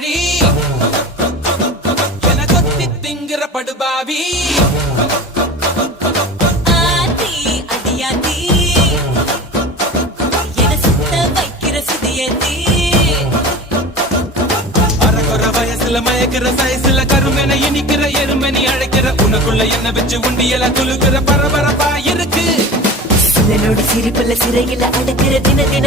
கோழி என கொத்தி திங்கிற படுபாவி ஆதி அடியாதி என சுத்த வைக்கிற சுதியதி அறகுற வயசுல மயக்கிற சயசுல கருமென இனிக்கிற எருமெனி அழைக்கிற உனக்குள்ள என்ன வச்சு உண்டியல துளுக்கிற பரபரப்பா இருக்கு சிலனோடு சிரிப்புல சிறையில அடக்கிற தின தினம்